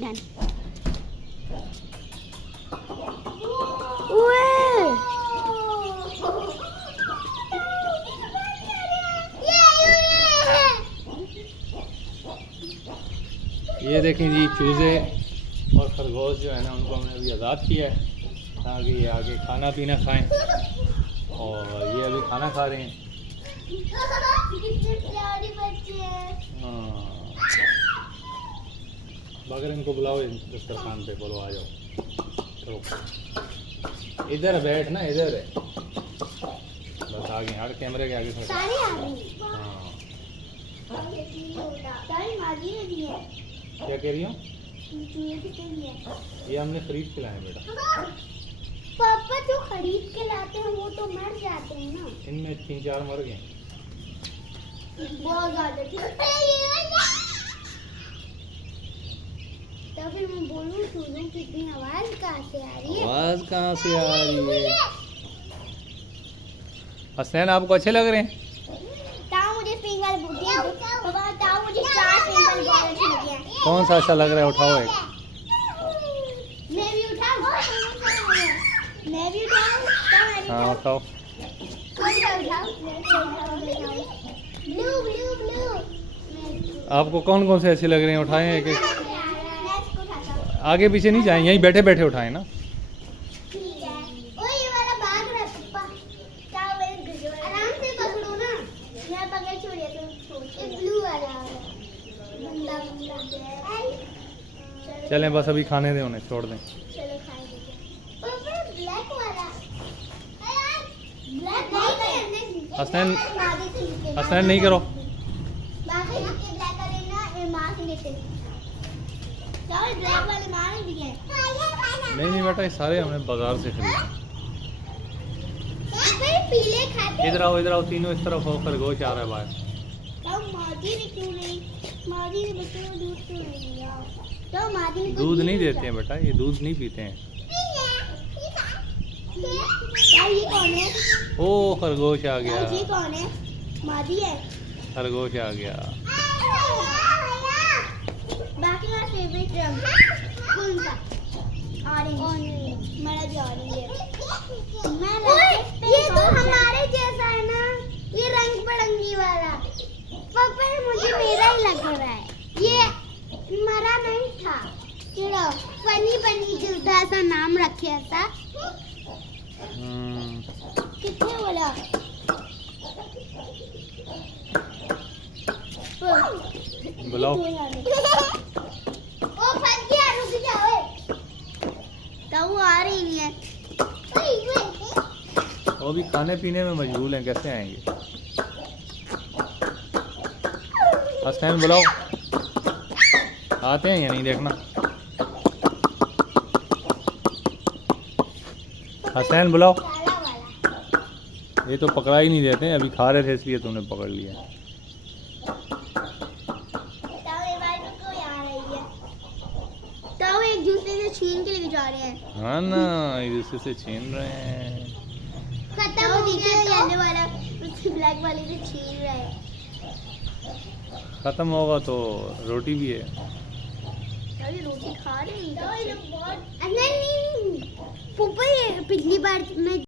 Done. ये देखें जी, चूज़े और खरगोश जो है ना, उनको हमने अभी आज़ाद किया है ताकि ये आगे खाना पीना खाएं, और ये अभी खाना खा रहे हैं। कितने प्यारे बच्चे हैं। हाँ, अगर इनको बुलाओ दस्तरखान पे, बोलो आ जाओ। इधर बैठ ना, इधर है बस, आगे हर कैमरे के आगे खड़े। सारे आ गए। हाँ, सारी माजी ने दी है। क्या कह रही हो? चूहे कितने दिए? ये हमने खरीद के लाए बेटा। पापा जो खरीद के लाते हैं वो तो मर जाते हैं ना। इनमें 3-4 मर गए। बहुत ज्यादा थे। तो फिर मैं बोलूं चूहों की इतनी आवाज कहाँ से आ रही है? आवाज़ कहाँ से आ रही है? हसनैन आपको अच्छे लग रहे हैं? ताऊ मुझे फिंगर बुद्धि पापा, ताऊ मुझे 4 फिंगर बहुत अच्छे लगे हैं। कौन सा अच्छा लग रहा है? उठाओ एक। मैं भी उठाऊं? मैं भी उठाऊं? हाँ उठाओ। कौन सा उठाऊं? Blue blue blue. आपको कौन कौन से अच्छे लग रहे हैं? उठाएं एक एक। मैं इसको उठाता हूं। आगे पीछे नहीं जाएं, यहीं बैठे बैठे उठाएं ना। ठीक है। ओए ये वाला भाग रहा है पापा। ताऊ मेरे गजो आराम से पकड़ो ना। मैं पकड़ छोड़िए तो ये ब्लू वाला है। बंदा बंदा चलें बस, अभी खाने दें उन्हें, छोड़ दें। चलो खाएंगे। पापा ब्लैक वाला। ब्लैक वाला हसनैन, मागे से लेते हैं। हसनैन नहीं करो। मागे से ब्लैक वाले ना ये मां से लेते हैं। चावल ब्लैक वाले मां ने दिए हैं। नहीं नहीं बेटा, ये सारे हमने बाजार से खरीदे। फिर पीले खाते। इधर आओ, तीनों इस तरफ हो। खरगोश आ रहा है बाहर। तो मादी ने क्यों नहीं? मादी ने बच्चों को दूध क्यों नहीं दिया? तो मादी ने दूध नहीं देते हैं बेटा, ये दूध नहीं पीते हैं। क्या ये कौन है? ओ खरगोश आ गया, ये कौन है? मादी है। खरगोश आ गया। बाकी मेरा फेवरेट रंग कौन सा? ऑरेंज। मेरा भी ऑरेंज है। ये तो हमारे जैसा है ना, ये रंग बिरंगी वाला। पापा मुझे मेरा ही लग रहा है। ये मरा नहीं था। चलो फनी फनी जुदा सा नाम रखे था। कितने बोला? बुलाओ। ओ फंस गया, रुक जाओ। तो वो आ रही नहीं है। वो भी खाने पीने में मशगूल हैं, कैसे आएंगे? हसनैन बुलाओ। आते हैं या नहीं देखना। हसनैन बुलाओ। काला वाला। ये तो पकड़ा ही नहीं देते हैं, अभी खा रहे थे इसलिए तुमने पकड़ लिया। तो एक दूसरे से छीन के लेके जा रहे हैं। हाँ ना, एक दूसरे से छीन रहे हैं। खत्म हो गया येलो वाला, उससे ब्लैक वाले से छीन रहे हैं। खत्म होगा तो रोटी भी है। अरे रोटी खा रहे हैं। नहीं, पिछली बार मैं